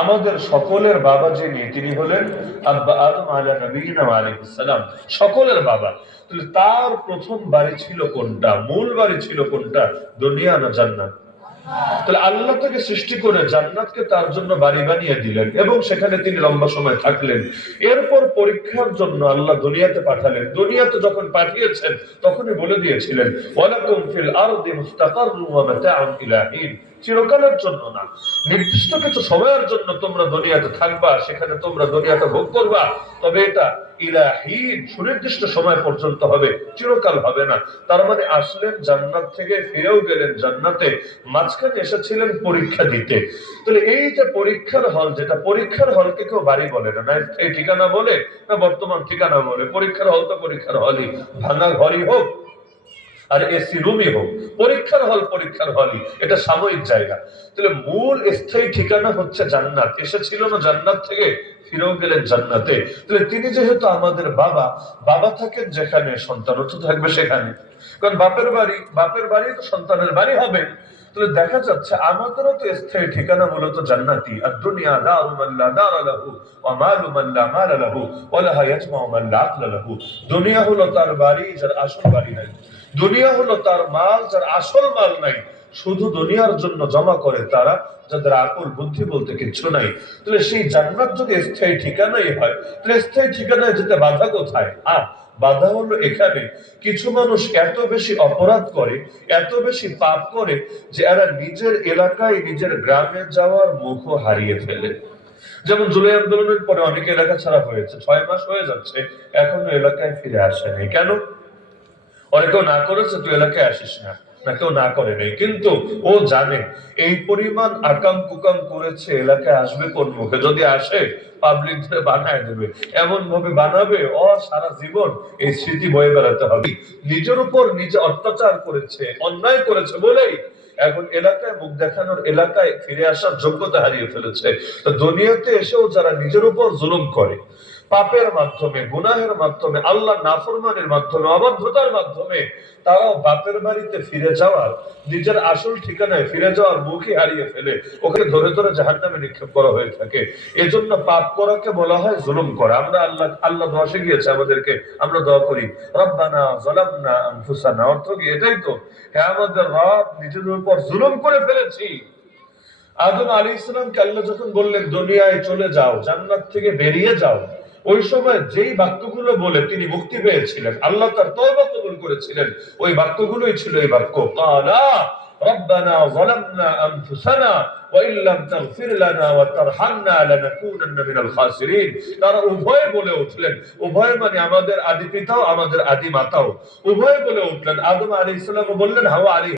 আমাদের সকলের বাবা যিনি, তিনি হলেন আব্বা আদম আলা নবীনা আলাইহিস সালাম, সকলের বাবা। তাহলে তার প্রথম বাড়ি ছিল কোনটা, মূল বাড়ি ছিল কোনটা? দুনিয়া না জান্নাত? তাহলে আল্লাহ তাকে সৃষ্টি করে জান্নাতকে তার জন্য বাড়ি বানিয়ে দিলেন এবং সেখানে তিনি লম্বা সময় থাকলেন। এরপর পরীক্ষার জন্য আল্লাহ দুনিয়াতে পাঠালেন। দুনিয়াতে যখন পাঠিয়েছেন তখনই বলে দিয়েছিলেন, ওয়ালাকুম ফিল আরদি মুস্তাকাররুন ওয়া মাতাউন ইলা হিন। চিরকালের জন্য না, নির্দিষ্ট কিছু সময়ের জন্য তোমরা দুনিয়াতে থাকবা, সেখানে তোমরা দুনিয়াতে ভোগ করবা, তবে এটা ইলাহিন, সুনির্দিষ্ট সময় পর্যন্ত হবে, চিরকাল হবে না। তার মানে আসলেন জান্নাত থেকে, ফিরেও গেলেন জান্নাতে, মাঝখানে এসেছিলেন পরীক্ষা দিতে। তাহলে এই যে পরীক্ষার হল, যেটা পরীক্ষার হলকে কেউ বাড়ি বলে না, না এই ঠিকানা বলে, না বর্তমান ঠিকানা বলে। পরীক্ষার হল তো পরীক্ষার হলই, ভাঙা ঘরই হোক আর এসি রুমই হোক, পরীক্ষার হল পরীক্ষার হলই, এটা সাময়িক জায়গা। তাহলে মূল স্থায়ী ঠিকানা হচ্ছে জান্নাত। এসেছিল না জান্নাত থেকে, ফিরেও গেলেন জান্নাতে। তাহলে তিনি যেহেতু আমাদের বাবা, বাবা থাকেন যেখানে, সন্তানও তো থাকবে সেখানে। কারণ বাপের বাড়ি তো সন্তানের বাড়ি হবে। তাহলে দেখা যাচ্ছে আমাদেরও তো স্থায়ী ঠিকানা মূলত জান্নাতি। আর দুনিয়া দারু মান লা দারা লাহু ওয়া মালু মান লা মালা লাহু ওয়া লাহা ইয়াজমাউ মান লা আকলা লাহু। দুনিয়া হলো তার বাড়ি যার আসল বাড়ি নাই, দুনিয়া হলো তার মাল যার আসল মাল নাই। শুধু দুনিয়ার জন্য জমা করে তারা যাদের আকল বুদ্ধি বলতে কিছু নাই। তাহলে সেই জান্নাত যদি স্থায়ী ঠিকানাই হয়, তাহলে স্থায়ী ঠিকানায় যেতে বাধা কোথায়? বাধা হলো এখানে, কিছু মানুষ এত বেশি অপরাধ করে, এত বেশি পাপ করে, যে এরা নিজের এলাকায়, নিজের গ্রামে যাওয়ার মুখও হারিয়ে ফেলে। যেমন জুলাই আন্দোলনের পরে অনেক এলাকা ছাড়া হয়েছে, 6 মাস হয়ে যাচ্ছে, এখনো এলাকায় ফিরে আসেনি। কেন? অনেকেও না করেছে, তুই এলাকায় আসিস না, না কেউ না করে নেই, কিন্তু ও জানে এই পরিমাণ আকাম কুকাম করেছে, এলাকায় আসবে কোন মুখে? যদি আসে পাবলিক বানায় দেবে, এমন ভাবে বানাবে ও সারা জীবন এই স্মৃতি বয়ে বেড়াতে হবে। নিজের উপর নিজে অত্যাচার করেছে, অন্যায় করেছে বলেই এখন এলাকায় মুখ দেখানোর, এলাকায় ফিরে আসার যোগ্যতা হারিয়ে ফেলেছে। তো দুনিয়াতে এসেও যারা নিজের উপর জুলুম করে, পাপের মাধ্যমে, গুনাহের মাধ্যমে, আল্লাহ নাফরমানের মাধ্যমে, অবাধ্যতার মাধ্যমে, তারাও বাপের বাড়িতে ফিরে যাওয়ার, নিজের আসল ঠিকানায় ফিরে যাওয়ার মুখই হারিয়ে ফেলে, ওকে ধরে ধরে জাহান্নামে নিক্ষেপ করা হয়ে থাকে। এজন্য পাপ করাকে বলা হয় জুলুম করা। আল্লাহ দোয়া শিখিয়েছে আমাদেরকে, আমরা দোয়া করি রব্বানা যালামনা আনফুসানা, অর্থ কি এটাই তো, হে আমাদের রব, নিজেদের উপর জুলুম করে ফেলেছি। আদম আলাইহিস সালামকে আল্লাহ যখন বললেন দুনিয়ায় চলে যাও, জান্নাত থেকে বেরিয়ে যাও, ওই সময় যেই বাক্যগুলো বলে তিনি মুক্তি পেয়েছিলেন, আল্লাহ তার তওবা কবুল করেছিলেন, ওই বাক্যগুলোই ছিল এই বাক্য, ক্বালা রব্বানা যালামনা আনফুসানা ওয়া ইল্লাম তাগফির লানা ওয়া তারহামনা লানাকুনান্না মিনাল খাসিরিন। তারা উভয়ে বলে উঠলেন, উভয় মানে আমাদের আদি পিতাও আমাদের আদি মাতাও, উভয়ে বলে উঠলেন। আদম আলাইহিস সালাম বললেন, হাওয়া আলাইহিস